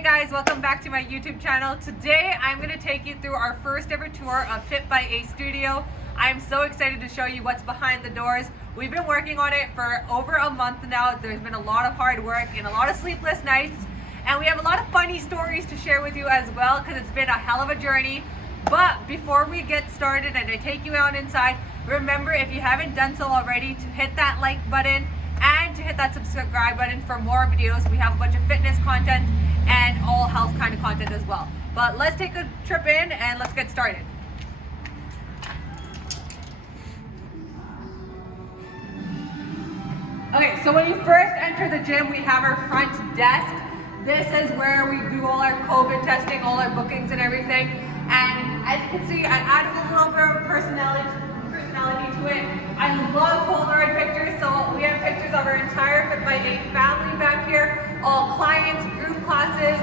Hey guys, welcome back to my YouTube channel. Today I'm going to take you through our first ever tour of Fit by A Studio. I'm so excited to show you what's behind the doors. We've been working on it for over a month now. There's been a lot of hard work and a lot of sleepless nights, and we have a lot of funny stories to share with you as well because it's been a hell of a journey. But before we get started and I take you out inside, remember, if you haven't done so already, to hit that like button and to hit that subscribe button for more videos. We have a bunch of fitness content and all health kind of content as well. But let's take a trip in and let's get started. Okay, so when you first enter the gym, we have our front desk. This is where we do all our COVID testing, all our bookings and everything. And as you can see, I added a little bit of personality to it. I love Polaroid pictures, so we have pictures of our entire Fit by A family back here, all clients, group classes,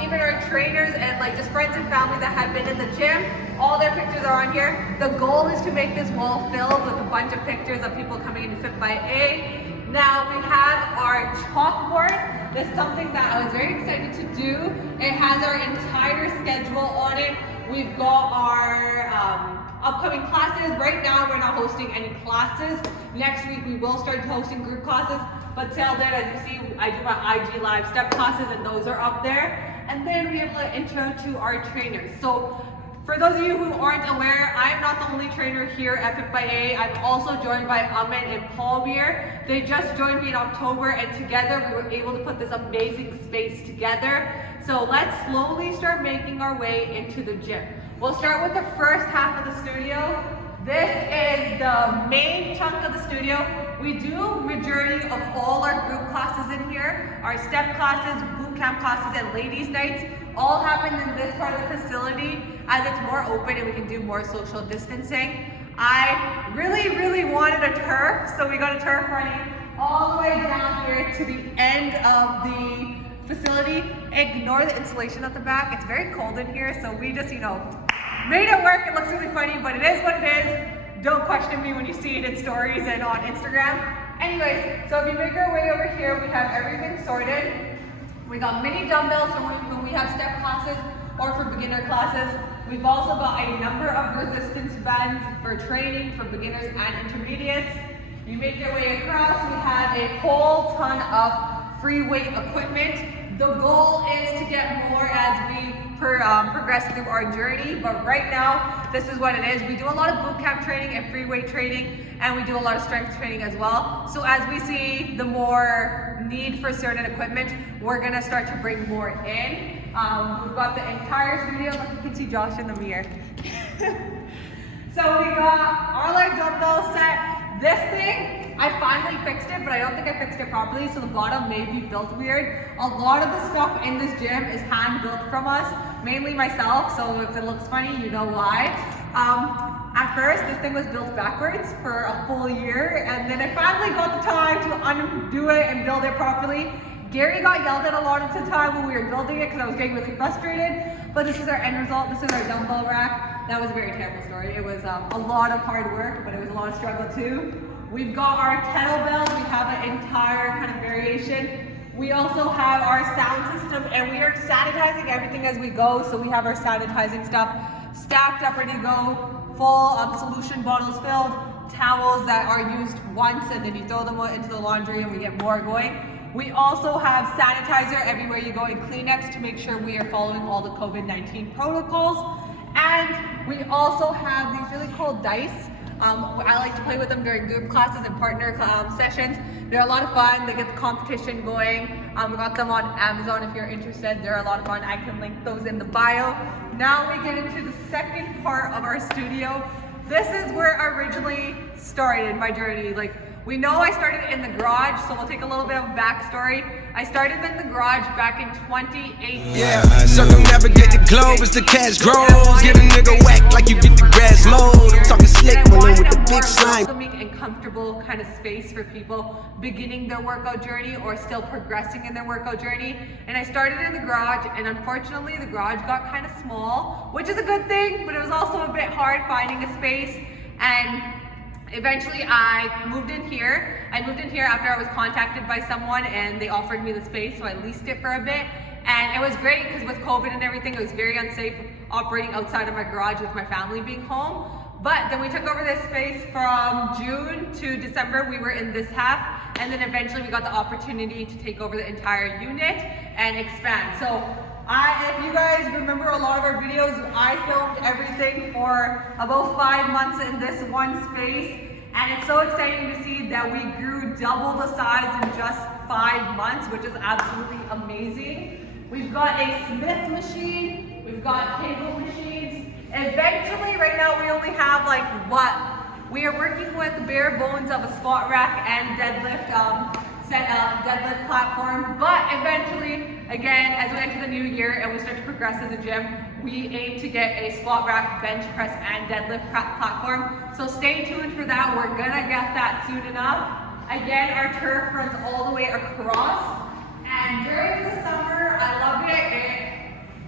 even our trainers and like just friends and family that have been in the gym. All their pictures are on here. The goal is to make this wall filled with a bunch of pictures of people coming into Fit by A. Now we have our chalkboard. This is something that I was very excited to do. It has our entire schedule on it. We've got our upcoming classes. Right now we're not hosting any classes. Next week we will start hosting group classes, but till then, as you see, I do my IG live step classes and those are up there. And then we have an intro to our trainers. So for those of you who aren't aware, I'm not the only trainer here at Fit by A. I'm also joined by Amit and Paul Beer. They just joined me in October, and together we were able to put this amazing space together. So let's slowly start making our way into the gym. We'll start with the first half of the studio. This is the main chunk of the studio. We do majority of all our group classes in here. Our step classes, boot camp classes, and ladies nights all happen in this part of the facility as it's more open and we can do more social distancing. I really wanted a turf, so we got a turf running all the way down here to the end of the facility. Ignore the insulation at the back. It's very cold in here, so we just, made it work. It looks really funny, but it is what it is. Don't question me when you see it in stories and on Instagram. Anyways, so if you make our way over here, we have everything sorted. We got mini dumbbells for when we have step classes or for beginner classes. We've also got a number of resistance bands for training for beginners and intermediates. You make your way across, we have a whole ton of free weight equipment. The goal is to get more as we progress through our journey, but right now, this is what it is. We do a lot of boot camp training and free weight training, and we do a lot of strength training as well. So as we see the more need for certain equipment, we're gonna start to bring more in. We've got the entire studio. Look, you can see Josh in the mirror. So we got all our dumbbell set. This thing, I finally fixed it, but I don't think I fixed it properly, so the bottom may be built weird. A lot of the stuff in this gym is hand built from us, mainly myself, so if it looks funny, you know why. At first, this thing was built backwards for a full year, and then I finally got the time to undo it and build it properly. Gary got yelled at a lot of the time when we were building it because I was getting really frustrated, but this is our end result. This is our dumbbell rack. That was a very terrible story. It was a lot of hard work, but it was a lot of struggle too. We've got our kettlebells. We have an entire kind of variation. We also have our sound system, and we are sanitizing everything as we go. So we have our sanitizing stuff stacked up, ready to go, full of solution bottles filled, towels that are used once, and then you throw them into the laundry and we get more going. We also have sanitizer everywhere you go and Kleenex to make sure we are following all the COVID-19 protocols. And we also have these really cool dice. I like to play with them during group classes and partner sessions. They're a lot of fun. They get the competition going. We got them on Amazon if you're interested. They're a lot of fun. I can link those in the bio. Now we get into the second part of our studio. This is where I originally started my journey. We know I started in the garage, so we'll take a little bit of backstory. I started in the garage back in 2018. Yeah, circumnavigate the globe as the cash grows. Get a nigga whack like you get the grass mowed. I'm talking slick, rolling with the big sign. Welcoming and comfortable kind of space for people beginning their workout journey or still progressing in their workout journey. And I started in the garage, and unfortunately the garage got kind of small, which is a good thing, but it was also a bit hard finding a space. And eventually I moved in here. I moved in here after I was contacted by someone and they offered me the space, so I leased it for a bit. And it was great because with COVID and everything, it was very unsafe operating outside of my garage with my family being home. But then we took over this space from June to December. We were in this half, and then eventually we got the opportunity to take over the entire unit and expand. So if you guys remember a lot of our videos, I filmed everything for about 5 months in this one space. And it's so exciting to see that we grew double the size in just 5 months, which is absolutely amazing. We've got a Smith machine, we've got cable machines. Eventually, right now we only have we are working with bare bones of a squat rack and deadlift deadlift platform. But eventually, again, as we enter the new year and we start to progress as a gym, we aim to get a squat rack, bench press, and deadlift platform. So stay tuned for that. We're gonna get that soon enough. Again, our turf runs all the way across. And during the summer, I love it.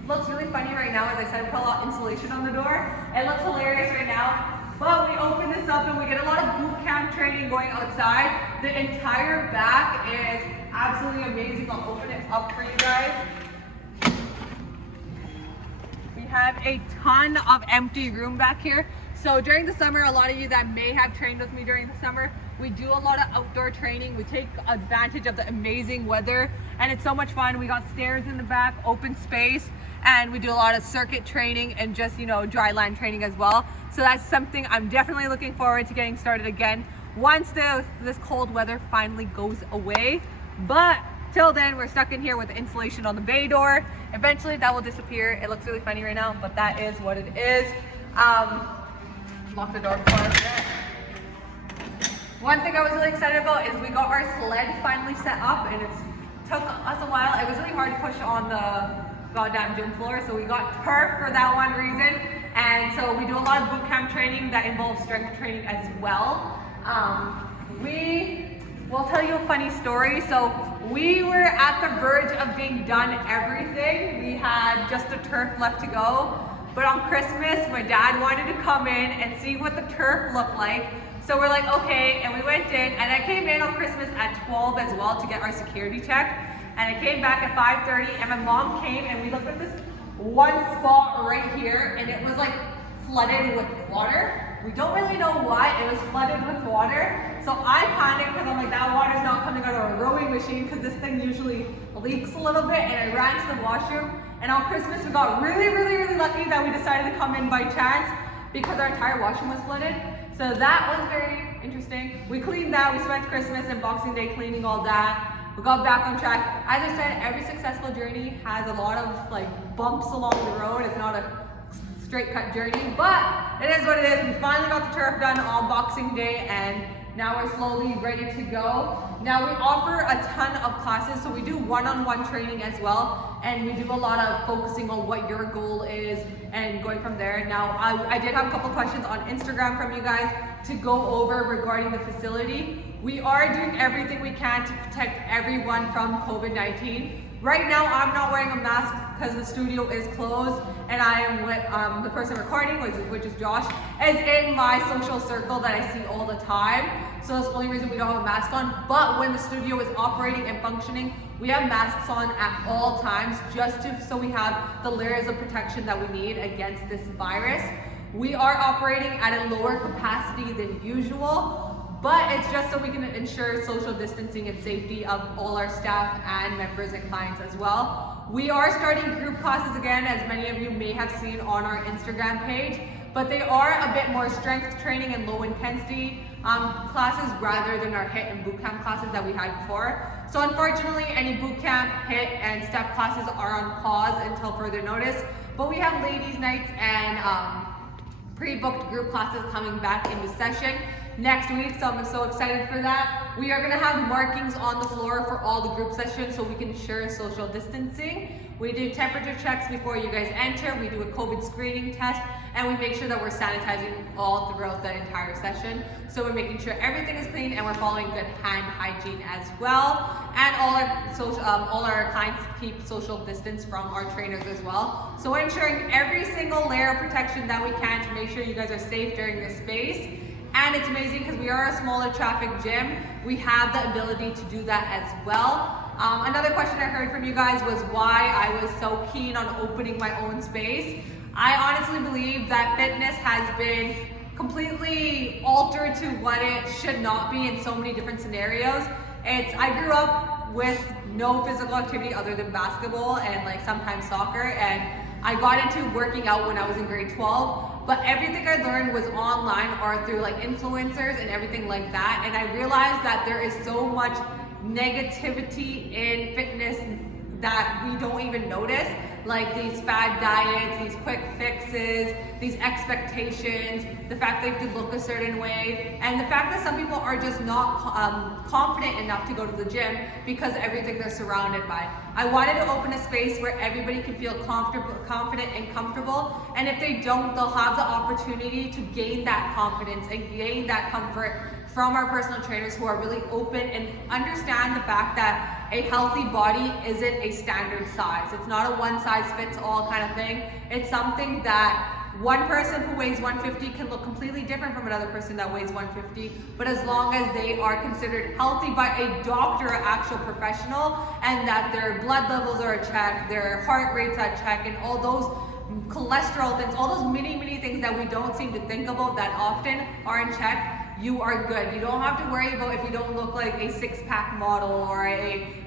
It looks really funny right now. As I said, I put a lot of insulation on the door. It looks hilarious right now. But we open this up and we get a lot of boot camp training going outside. The entire back is absolutely amazing. I'll open it up for you guys. We have a ton of empty room back here. So during the summer, a lot of you that may have trained with me during the summer, we do a lot of outdoor training. We take advantage of the amazing weather and it's so much fun. We got stairs in the back, open space, and we do a lot of circuit training and just, dry land training as well. So that's something I'm definitely looking forward to getting started again once this cold weather finally goes away. But till then, we're stuck in here with the insulation on the bay door. Eventually that will disappear. It looks really funny right now, but that is what it is. Lock the door before I forget. One thing I was really excited about is we got our sled finally set up, and it took us a while. It was really hard to push on the goddamn gym floor, so we got turf for that one reason. And so we do a lot of boot camp training that involves strength training as well. We will tell you a funny story. So we were at the verge of being done everything. We had just the turf left to go. But on Christmas, my dad wanted to come in and see what the turf looked like. So we're like, okay, and we went in, and I came in on Christmas at 12 as well to get our security check. And I came back at 5:30, and my mom came, and we looked at this one spot right here, and it was flooded with water. We don't really know why it was flooded with water. So I panicked because I'm like, that water's not coming out of a rowing machine because this thing usually leaks a little bit, and I ran to the washroom. And on Christmas, we got really, really, really lucky that we decided to come in by chance because our entire washroom was flooded. So that was very interesting. We cleaned that. We spent Christmas and Boxing Day cleaning all that. We got back on track. As I said, every successful journey has a lot of bumps along the road. It's not a straight cut journey, but it is what it is. We finally got the turf done on Boxing Day, and now we're slowly ready to go. Now we offer a ton of classes, so we do one-on-one training as well, and we do a lot of focusing on what your goal is and going from there. Now I did have a couple questions on Instagram from you guys to go over regarding the facility. We are doing everything we can to protect everyone from COVID-19. Right now, I'm not wearing a mask because the studio is closed, and I am with the person recording, which is Josh, is in my social circle that I see all the time. So that's the only reason we don't have a mask on. But when the studio is operating and functioning, we have masks on at all times, so we have the layers of protection that we need against this virus. We are operating at a lower capacity than usual, but it's just so we can ensure social distancing and safety of all our staff and members and clients as well. We are starting group classes again, as many of you may have seen on our Instagram page, but they are a bit more strength training and low intensity classes rather than our HIIT and boot camp classes that we had before. So unfortunately, any boot camp, HIIT, and step classes are on pause until further notice, but we have ladies' nights and pre-booked group classes coming back into session next week, so I'm so excited for that. We are gonna have markings on the floor for all the group sessions so we can ensure social distancing. We do temperature checks before you guys enter. We do a COVID screening test, and we make sure that we're sanitizing all throughout the entire session. So we're making sure everything is clean and we're following good hand hygiene as well. And all our clients keep social distance from our trainers as well. So we're ensuring every single layer of protection that we can to make sure you guys are safe during this space. And it's amazing because we are a smaller traffic gym. We have the ability to do that as well. Another question I heard from you guys was why I was so keen on opening my own space. I honestly believe that fitness has been completely altered to what it should not be in so many different scenarios. I grew up with no physical activity other than basketball and like sometimes soccer, and I got into working out when I was in grade 12, but everything I learned was online or through like influencers and everything like that, and I realized that there is so much negativity in fitness that we don't even notice, like these fad diets, these quick fixes, these expectations, the fact they have to look a certain way, and the fact that some people are just not confident enough to go to the gym because of everything they're surrounded by. I wanted to open a space where everybody can feel confident and comfortable, and if they don't, they'll have the opportunity to gain that confidence and gain that comfort from our personal trainers who are really open and understand the fact that a healthy body isn't a standard size. It's not a one size fits all kind of thing. It's something that one person who weighs 150 can look completely different from another person that weighs 150, but as long as they are considered healthy by a doctor, an actual professional, and that their blood levels are a check, their heart rate's at check, and all those cholesterol things, all those many things that we don't seem to think about that often are in check, you are good. You don't have to worry about if you don't look like a six-pack model or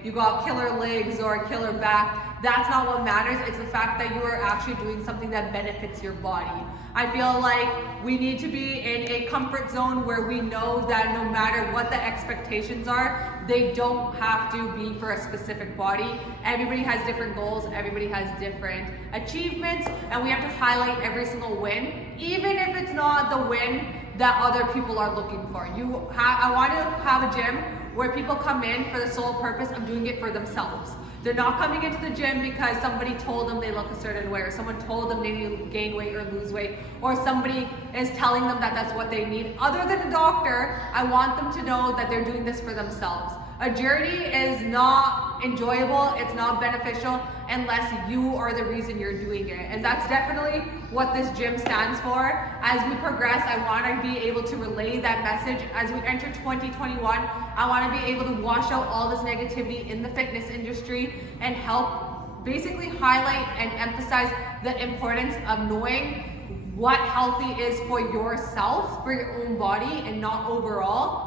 you got killer legs or a killer back. That's not what matters. It's the fact that you are actually doing something that benefits your body. I feel like we need to be in a comfort zone where we know that no matter what the expectations are, they don't have to be for a specific body. Everybody has different goals, everybody has different achievements, and we have to highlight every single win, even if it's not the win that other people are looking for. I want to have a gym where people come in for the sole purpose of doing it for themselves. They're not coming into the gym because somebody told them they look a certain way, or someone told them they need to gain weight or lose weight, or somebody is telling them that that's what they need. Other than a doctor, I want them to know that they're doing this for themselves. A journey is not enjoyable, it's not beneficial unless you are the reason you're doing it. And that's definitely what this gym stands for. As we progress, I want to be able to relay that message. As we enter 2021, I want to be able to wash out all this negativity in the fitness industry and help basically highlight and emphasize the importance of knowing what healthy is for yourself, for your own body, and not overall.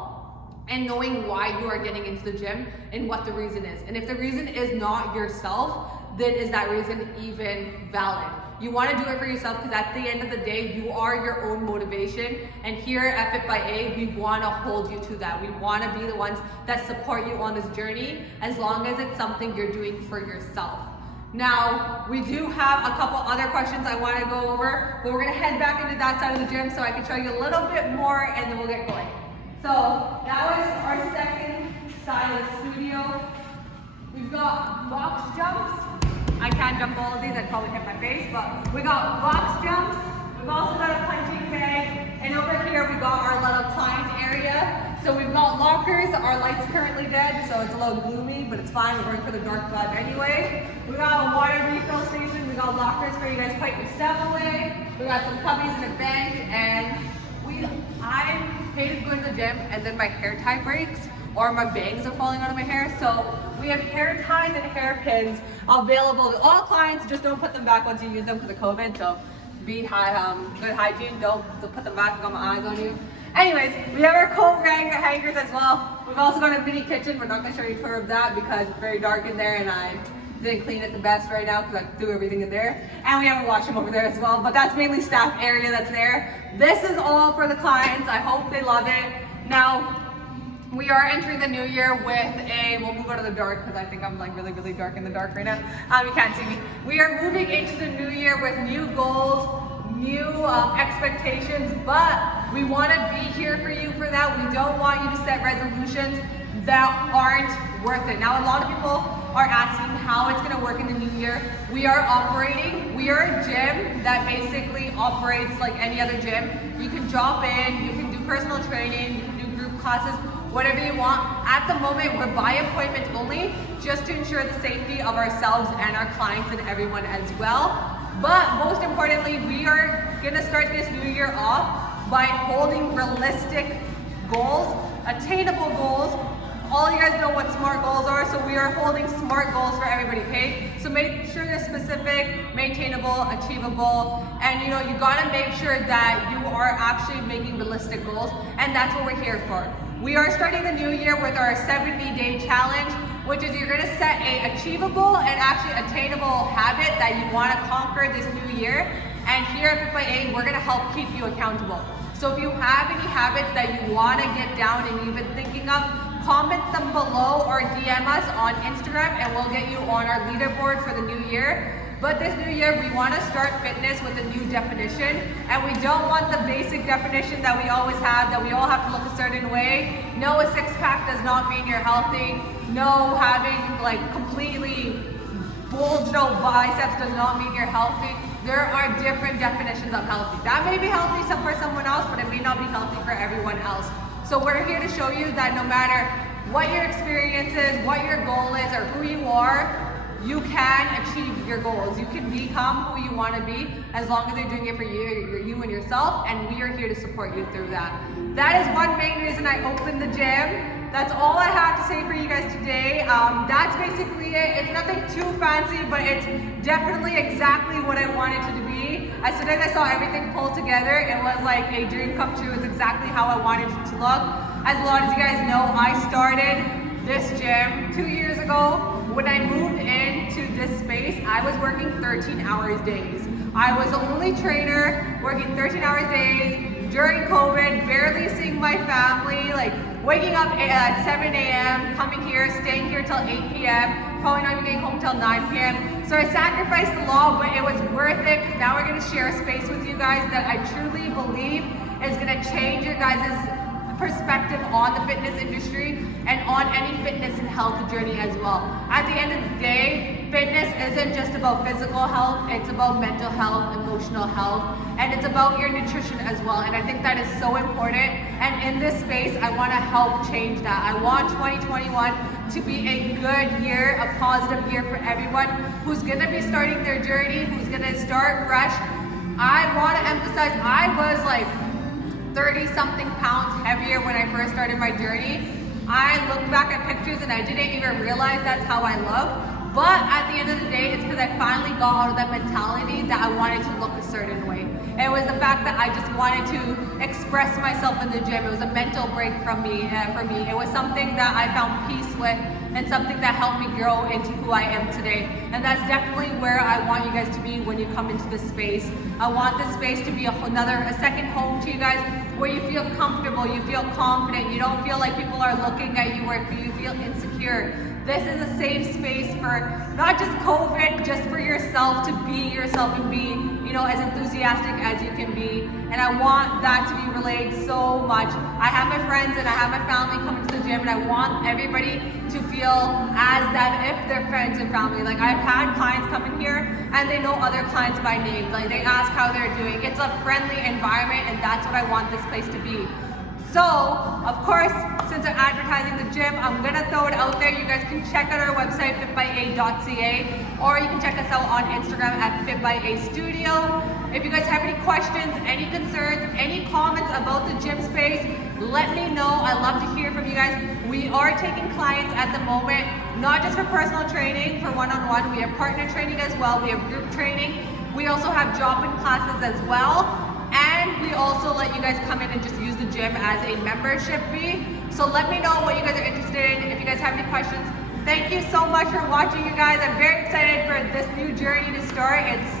And knowing why you are getting into the gym and what the reason is. And if the reason is not yourself, then is that reason even valid? You want to do it for yourself because at the end of the day, you are your own motivation. And here at Fit by A, we want to hold you to that. We want to be the ones that support you on this journey as long as it's something you're doing for yourself. Now, we do have a couple other questions I want to go over, but we're going to head back into that side of the gym so I can show you a little bit more and then we'll get going. So that was our second side of the studio. We've got box jumps. I can't jump all of these, I'd probably hit my face, but we got box jumps. We've also got a punching bag. And over here we got our little client area. So we've got lockers. Our light's currently dead, so it's a little gloomy, but it's fine. We're going for the dark vibe anyway. We got a water refill station. We got lockers for you guys to put your stuff away. We got some cubbies and a bench, and I hated going to the gym and then my hair tie breaks or my bangs are falling out of my hair. So we have hair ties and hairpins available to all clients. Just don't put them back once you use them because of COVID. So be good hygiene. Don't put them back. I got my eyes on you. Anyways, we have our coat rack hangers as well. We've also got a mini kitchen. We're not going to show you a tour of that because it's very dark in there and I didn't clean it the best right now because I threw everything in there. And we have a washroom over there as well, but that's mainly staff area that's there. This is all for the clients. I hope they love it. Now, we are entering the new year with we'll move out of the dark because I think I'm like really dark in the dark right now. You can't see me. We are moving into the new year with new goals, new expectations, but we want to be here for you for that. We don't want you to set resolutions that aren't worth it. Now, a lot of people are asking how it's going to work in the new year. We are a gym that basically operates like any other gym. You can drop in, you can do personal training, you can do group classes, whatever you want. At the moment, we're by appointment only, just to ensure the safety of ourselves and our clients and everyone as well. But most importantly, we are gonna start this new year off by holding realistic goals, attainable goals, all you guys know what SMART goals are, so we are holding SMART goals for everybody, okay? So make sure they're specific, maintainable, achievable, and you gotta make sure that you are actually making realistic goals, and that's what we're here for. We are starting the new year with our 70-day challenge, which is you're gonna set a achievable and actually attainable habit that you wanna conquer this new year, and here at Fit by A, we're gonna help keep you accountable. So if you have any habits that you want to get down and you've been thinking of, comment them below or DM us on Instagram and we'll get you on our leaderboard for the new year. But this new year, we want to start fitness with a new definition, and we don't want the basic definition that we always have, that we all have to look a certain way. No, a six-pack does not mean you're healthy. No, having like completely bulged out biceps does not mean you're healthy. There are different definitions of healthy. That may be healthy for someone else, but it may not be healthy for everyone else. So we're here to show you that no matter what your experience is, what your goal is, or who you are, you can achieve your goals. You can become who you want to be as long as you're doing it for you and yourself, and we are here to support you through that. That is one main reason I opened the gym. That's all I have to say for you guys today. That's basically it. It's nothing too fancy, but it's definitely exactly what I wanted it to be. As soon as I saw everything pulled together, it was like a dream come true. It's exactly how I wanted it to look. As a lot of you guys know, I started this gym 2 years ago. When I moved into this space, I was working 13 hours days. I was the only trainer working 13 hours days during COVID, barely seeing my family, like waking up at 7 a.m., coming here, staying here till 8 p.m., probably not even getting home till 9 p.m. So I sacrificed the law, but it was worth it, because now we're gonna share a space with you guys that I truly believe is gonna change your guys' perspective on the fitness industry and on any fitness and health journey as well. At the end of the day, fitness isn't just about physical health, it's about mental health, emotional health, and it's about your nutrition as well. And I think that is so important. And in this space, I want to help change that. I want 2021 to be a good year, a positive year for everyone who's gonna be starting their journey, who's gonna start fresh. I want to emphasize, I was like 30 something pounds heavier when I first started my journey. I look back at pictures and I didn't even realize that's how I look. But at the end of the day, it's because I finally got out of that mentality that I wanted to look a certain way. It was the fact that I just wanted to express myself in the gym. It was a mental break from me, for me. It was something that I found peace with and something that helped me grow into who I am today. And that's definitely where I want you guys to be when you come into this space. I want this space to be a second home to you guys, where you feel comfortable, you feel confident, you don't feel like people are looking at you, or you feel insecure. This is a safe space for not just COVID, just for yourself to be yourself and be, as enthusiastic as you can be. And I want that to be relayed so much. I have my friends and I have my family coming to the gym, and I want everybody to feel as that if they're friends and family. Like, I've had clients come in here and they know other clients by name. Like, they ask how they're doing. It's a friendly environment, and that's what I want this place to be. So, of course, since I'm advertising the gym, I'm gonna throw it out there. You guys can check out our website, fitbya.ca, or you can check us out on Instagram at fitbyastudio. If you guys have any questions, any concerns, any comments about the gym space, let me know. I love to hear from you guys. We are taking clients at the moment, not just for personal training, for one-on-one. We have partner training as well. We have group training. We also have drop-in classes as well. And we also let you guys come in and just use the gym as a membership fee. So let me know what you guys are interested in. If you guys have any questions, thank you so much for watching, you guys. I'm very excited for this new journey to start. It's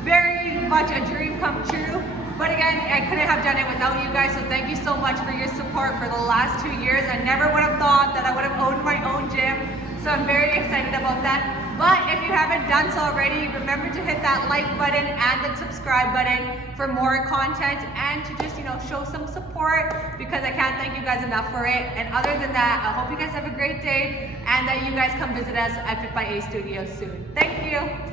very much a dream come true. But again, I couldn't have done it without you guys. So thank you so much for your support for the last 2 years. I never would have thought that I would have owned my own gym. So I'm very excited about that. But if you haven't done so already, remember to hit that like button and the subscribe button for more content, and to just, show some support, because I can't thank you guys enough for it. And other than that, I hope you guys have a great day, and that you guys come visit us at Fit by A Studios soon. Thank you.